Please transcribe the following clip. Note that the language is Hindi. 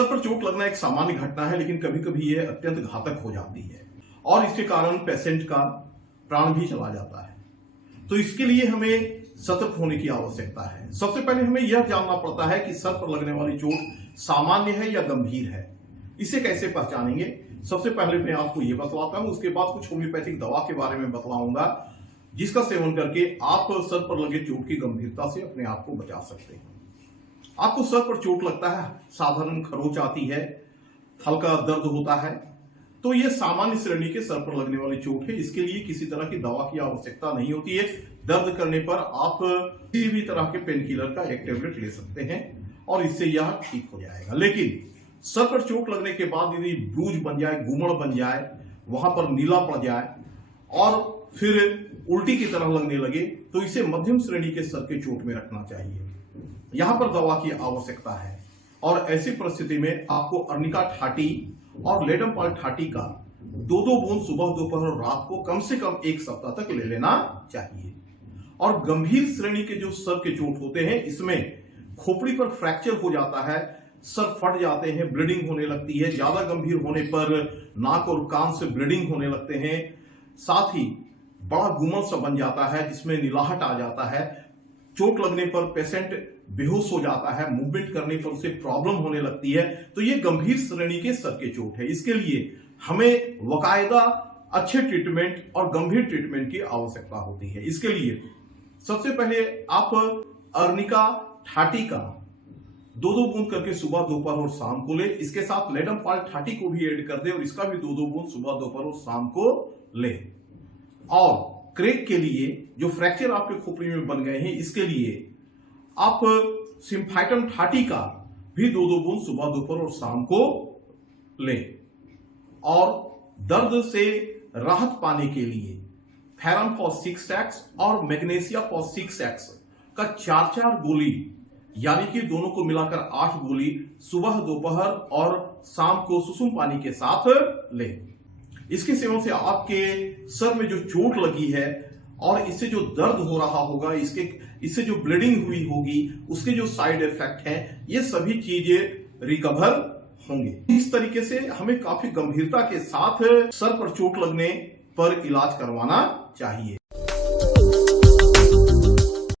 सर पर चोट लगना एक सामान्य घटना है, लेकिन कभी कभी यह अत्यंत घातक हो जाती है और इसके कारण पेशेंट का प्राण भी चला जाता है। तो इसके लिए हमें सतर्क होने की आवश्यकता है। सबसे पहले हमें यह जानना पड़ता है कि सर पर लगने वाली चोट सामान्य है या गंभीर है। इसे कैसे पहचानेंगे? सबसे पहले मैं आपको यह बतलाता हूं, उसके बाद कुछ होम्योपैथिक दवा के बारे में बतलाऊंगा जिसका सेवन करके आप सर पर लगे चोट की गंभीरता से अपने आप को बचा सकते हैं। आपको सर पर चोट लगता है, साधारण खरोंच आती है, हल्का दर्द होता है, तो यह सामान्य श्रेणी के सर पर लगने वाली चोट है। इसके लिए किसी तरह की दवा की आवश्यकता नहीं होती है। दर्द करने पर आप किसी भी तरह के पेन किलर का एक टेबलेट ले सकते हैं और इससे यह ठीक हो जाएगा। लेकिन सर पर चोट लगने के बाद यदि ब्रूज बन जाए, गुमड़ बन जाए, वहां पर नीला पड़ जाए और फिर उल्टी की तरह लगने लगे, तो इसे मध्यम श्रेणी के सर के चोट में रखना चाहिए। यहां पर दवा की आवश्यकता है और ऐसी परिस्थिति में आपको अर्निका ठाटी और लेडमपाल ठाटी का 2-2 बूंद सुबह, दोपहर और रात को कम से कम 1 सप्ताह तक ले लेना चाहिए। और गंभीर श्रेणी के जो सर के चोट होते हैं, इसमें खोपड़ी पर फ्रैक्चर हो जाता है, सर फट जाते हैं, ब्लीडिंग होने लगती है। ज्यादा गंभीर होने पर नाक और कान से ब्लीडिंग होने लगते हैं। साथ ही बड़ा गुमल सा बन जाता है जिसमें नीलाहट आ जाता है। चोट लगने पर पेशेंट बेहोश हो जाता है, मूवमेंट करने पर उसे प्रॉब्लम होने लगती है। तो ये गंभीर श्रेणी के सर के चोट है। इसके लिए हमें वकायदा अच्छे ट्रीटमेंट और गंभीर ट्रीटमेंट की आवश्यकता होती है। इसके लिए सबसे पहले आप अर्निका ठाटी का 2-2 बूंद करके सुबह, दोपहर और शाम को ले। इसके साथ लेडमपाल ठाटी को भी ऐड कर दे और इसका भी 2-2 बूंद सुबह, दोपहर और शाम को ले। और क्रैक के लिए जो फ्रैक्चर आपके खोपड़ी में बन गए हैं, इसके लिए आप सिम्फाइटम ठाटी का भी 2-2 बूंद सुबह, दोपहर और शाम को लें। और दर्द से राहत पाने के लिए फेरम फॉस 6X और मैग्नीशिया फॉस 6X का 4-4 गोली, यानी कि दोनों को मिलाकर 8 गोली सुबह, दोपहर और शाम को सुसुम पानी के साथ लें। इसके सेवन से आपके सर में जो चोट लगी है और इससे जो दर्द हो रहा होगा, इससे जो ब्लीडिंग हुई होगी, उसके जो साइड इफेक्ट हैं, ये सभी चीजें रिकवर होंगे। इस तरीके से हमें काफी गंभीरता के साथ सर पर चोट लगने पर इलाज करवाना चाहिए।